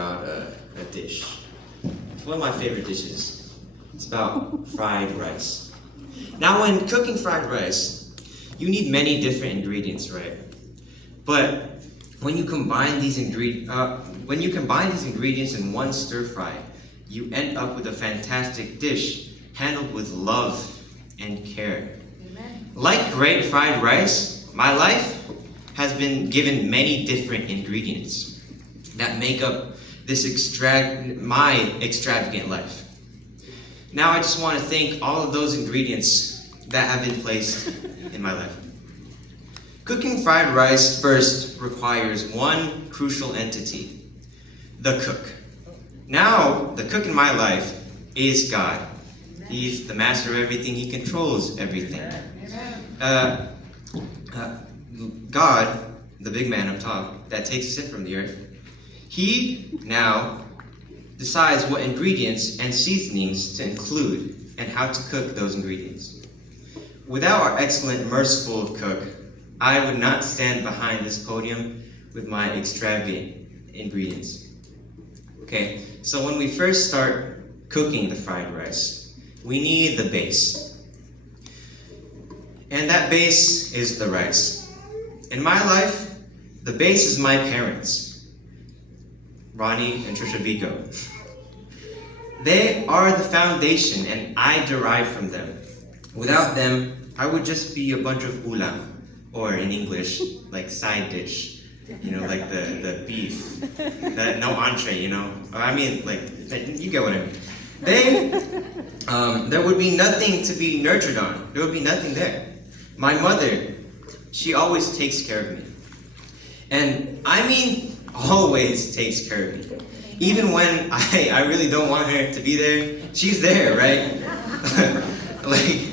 about a dish. It's one of my favorite dishes. It's about fried rice. Now, when cooking fried rice, you need many different ingredients, right? But when you combine these ingredients in one stir fry, you end up with a fantastic dish handled with love and care. Amen. Like great fried rice, my life has been given many different ingredients that make up this my extravagant life. Now I just want to thank all of those ingredients that have been placed in my life. Cooking fried rice first requires one crucial entity, the cook. Now, the cook in my life is God. He's the master of everything. He controls everything. God, the big man up top that takes us in from the earth, he now decides what ingredients and seasonings to include and how to cook those ingredients. Without our excellent, merciful cook, I would not stand behind this podium with my extravagant ingredients. Okay, so when we first start cooking the fried rice, we need the base. And that base is the rice. In my life, the base is my parents, Ronnie and Trisha Vigo. They are the foundation, and I derive from them. Without them, I would just be a bunch of ulam, or in English, like side dish. You know, like the beef, no entree, you know? I mean, like, you get what I mean. There would be nothing to be nurtured on. There would be nothing there. My mother, she always takes care of me. And I mean, always takes care of me. Even when I really don't want her to be there, she's there, right? Like,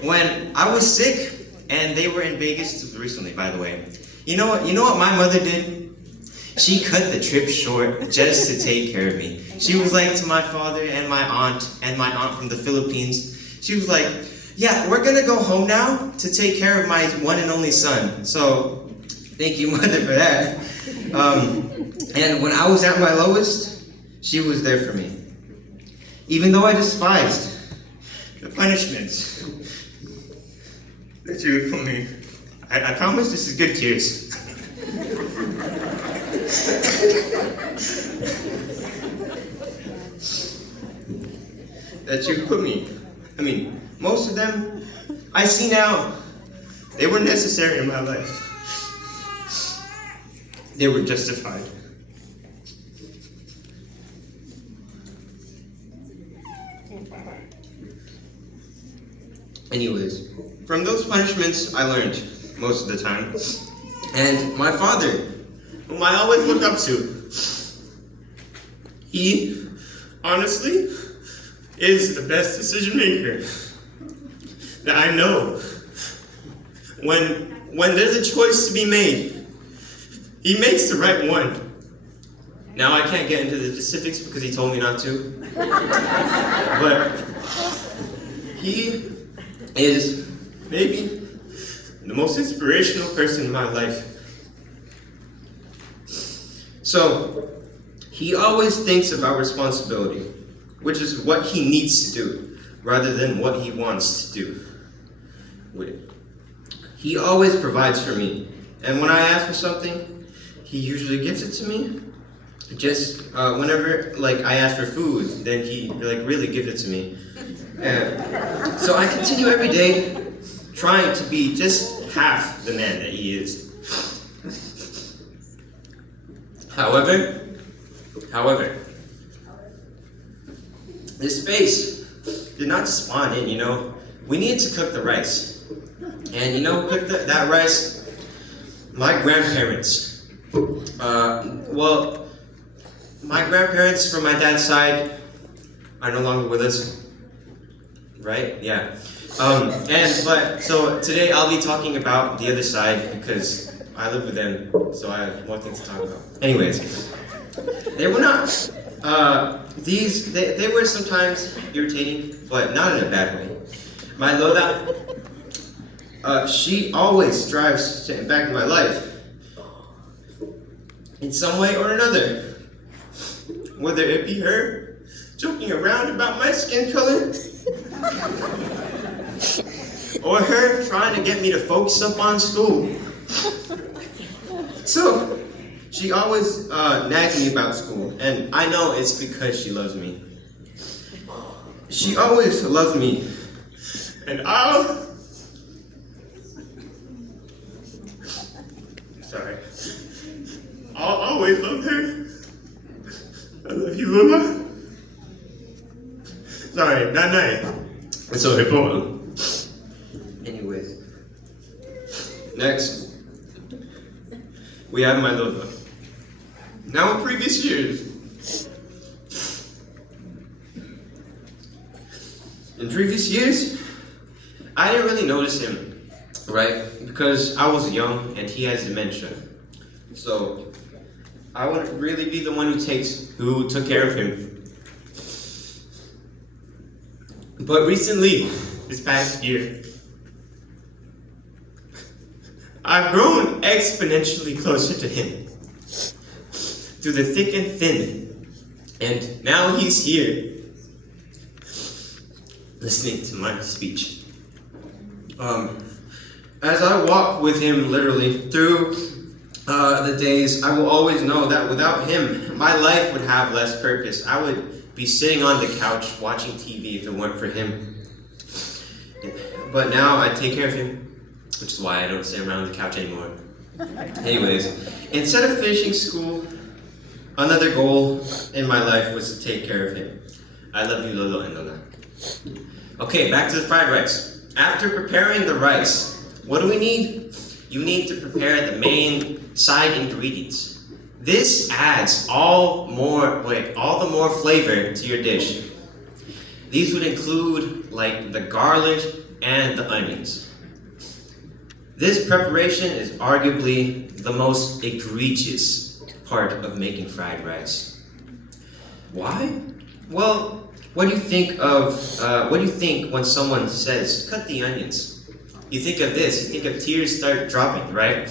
when I was sick, and they were in Vegas recently, by the way. You know what my mother did? She cut the trip short just to take care of me. She was like to my father and my aunt from the Philippines, she was like, yeah, we're gonna go home now to take care of my one and only son. So, thank you, mother, for that. And when I was at my lowest, she was there for me. Even though I despised the punishments that you would put me. I promise this is good tears. That you put me. I mean, most of them, I see now, they were necessary in my life. They were justified. Anyways, from those punishments, I learned most of the time. And my father, whom I always look up to, he, honestly, is the best decision maker that I know. When there's a choice to be made, he makes the right one. Now I can't get into the specifics because he told me not to. But he is maybe the most inspirational person in my life. So, he always thinks about responsibility, which is what he needs to do, rather than what he wants to do with it. He always provides for me, and when I ask for something, he usually gives it to me. Just whenever I ask for food, then he really gives it to me. So I continue every day trying to be just half the man that he is. However, this space did not spawn in, We needed to cook the rice. And who cooked that rice? My grandparents. My grandparents from my dad's side are no longer with us. Right? Yeah. So today I'll be talking about the other side because I live with them, so I have more things to talk about. Anyways, they were not, they were sometimes irritating, but not in a bad way. My Lola, she always strives to impact my life in some way or another. Whether it be her joking around about my skin color, or her trying to get me to focus up on school. So, she always nagged me about school, and I know it's because she loves me. She always loves me, and I'll always love her. I love you, Lola. Sorry, not nice. It's so important. Anyways, next, we have my Lola. Now, in previous years, I didn't really notice him, right? Because I was young and he has dementia. So, I wouldn't really be the one who took care of him. But recently, this past year, I've grown exponentially closer to him. Through the thick and thin. And now he's here, listening to my speech. As I walk with him literally through the days, I will always know that without him, my life would have less purpose. I would be sitting on the couch watching TV if it weren't for him. But now I take care of him, which is why I don't sit around the couch anymore. Anyways, instead of finishing school, another goal in my life was to take care of him. I love you, Lolo and Lola. Okay, back to the fried rice. After preparing the rice, what do we need? You need to prepare the main side ingredients. This adds all the more flavor to your dish. These would include like the garlic and the onions. This preparation is arguably the most egregious part of making fried rice. Why? Well, what do you think when someone says, cut the onions? You think of this, you think of tears start dropping, right?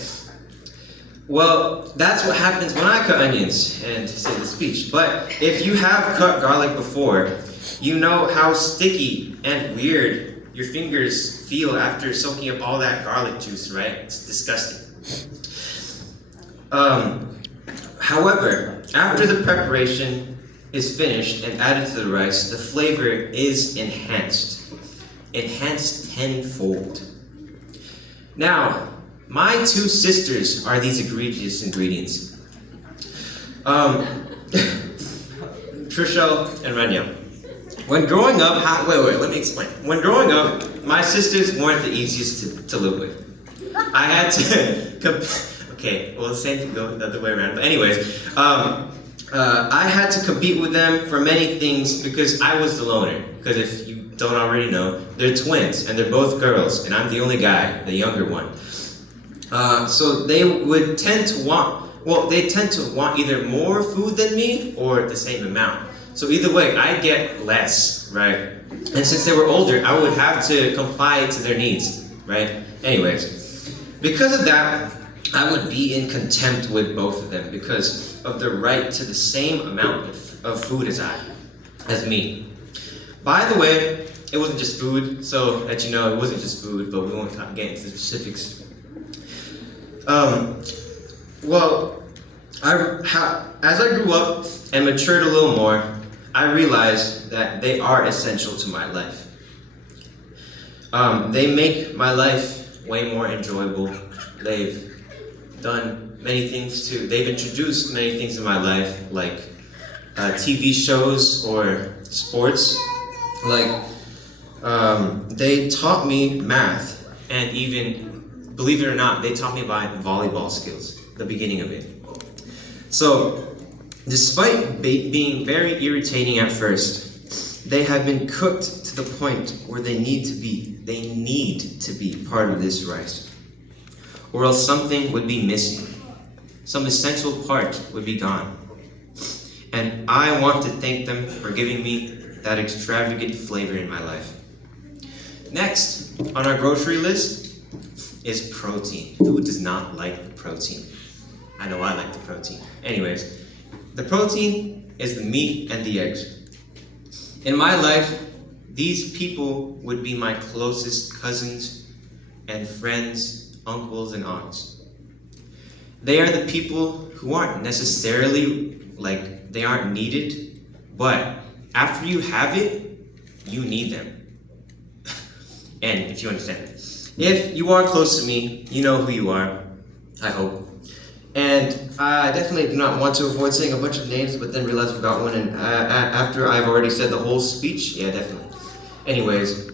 Well, that's what happens when I cut onions and say the speech. But if you have cut garlic before, you know how sticky and weird your fingers feel after soaking up all that garlic juice, right? It's disgusting. However, after the preparation is finished and added to the rice, the flavor is enhanced tenfold. Now, my two sisters are these egregious ingredients. Trishelle and Rania. When growing up, let me explain. When growing up, my sisters weren't the easiest to live with. I had to, okay, well the same thing goes the other way around, but anyways, I had to compete with them for many things because I was the loner. Because if you don't already know, they're twins and they're both girls, and I'm the only guy, the younger one. So they would tend to want either more food than me or the same amount. So either way, I get less, right? And since they were older, I would have to comply to their needs, right? Anyways, because of that, I would be in contempt with both of them because of their right to the same amount of food as me. By the way, it wasn't just food, so that you know, it wasn't just food, but we won't get into the specifics. As I grew up and matured a little more, I realized that they are essential to my life. They make my life way more enjoyable. They've introduced many things in my life, like TV shows or sports. They taught me math, and even, believe it or not, they taught me about volleyball skills, the beginning of it. So, despite being very irritating at first, they have been cooked to the point where they need to be part of this rice. Or else something would be missing. Some essential part would be gone. And I want to thank them for giving me that extravagant flavor in my life. Next, on our grocery list is protein. Who does not like protein? I know I like the protein. Anyways, the protein is the meat and the eggs. In my life, these people would be my closest cousins and friends, uncles and aunts. They are the people who aren't necessarily they aren't needed, but after you have it, you need them. And if you understand. If you are close to me, you know who you are, I hope. And I definitely do not want to avoid saying a bunch of names, but then realize I forgot one, and after I've already said the whole speech, yeah, definitely. Anyways,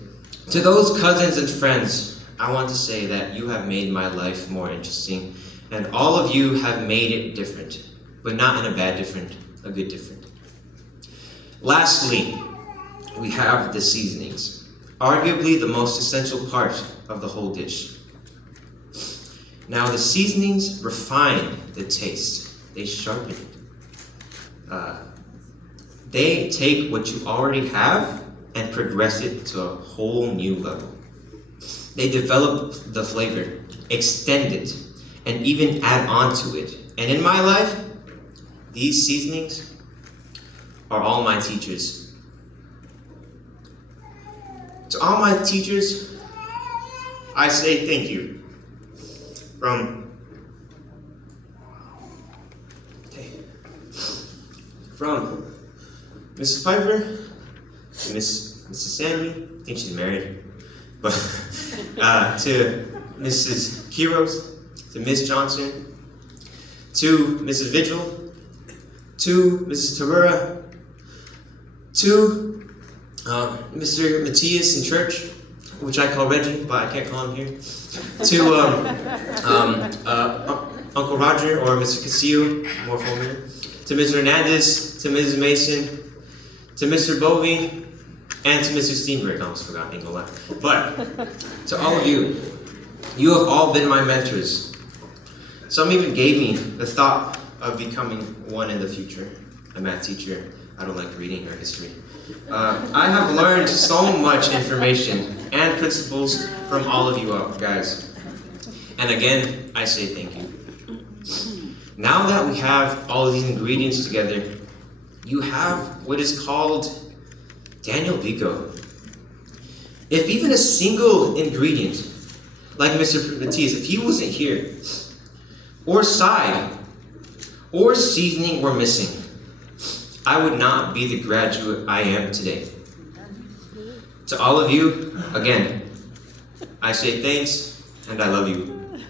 to those cousins and friends, I want to say that you have made my life more interesting, and all of you have made it different, but not in a bad different, a good different. Lastly, we have the seasonings, arguably the most essential part of the whole dish. Now, the seasonings refine the taste. They sharpen it. They take what you already have and progress it to a whole new level. They develop the flavor, extend it, and even add on to it. And in my life, these seasonings are all my teachers. To all my teachers, I say thank you. From Mrs. Piper to Mrs. Sammy, I think she's married, but to Mrs. Kiros, to Miss Johnson, to Mrs. Vigil, to Mrs. Tarura, to Mr. Matthias in church, which I call Reggie, but I can't call him here, to Uncle Roger or Mr. Castillo, more familiar, to Mr. Hernandez, to Mrs. Mason, to Mr. Bovey, and to Mr. Steenberg. I almost forgot, ain't gonna lie. But to all of you, you have all been my mentors. Some even gave me the thought of becoming one in the future, a math teacher. I don't like reading or history. I have learned so much information and principles from all of you guys. And again, I say thank you. Now that we have all of these ingredients together, you have what is called Daniel Bico. If even a single ingredient, like Mr. Matthias, if he wasn't here, or side, or seasoning were missing, I would not be the graduate I am today. To all of you, again, I say thanks, and I love you.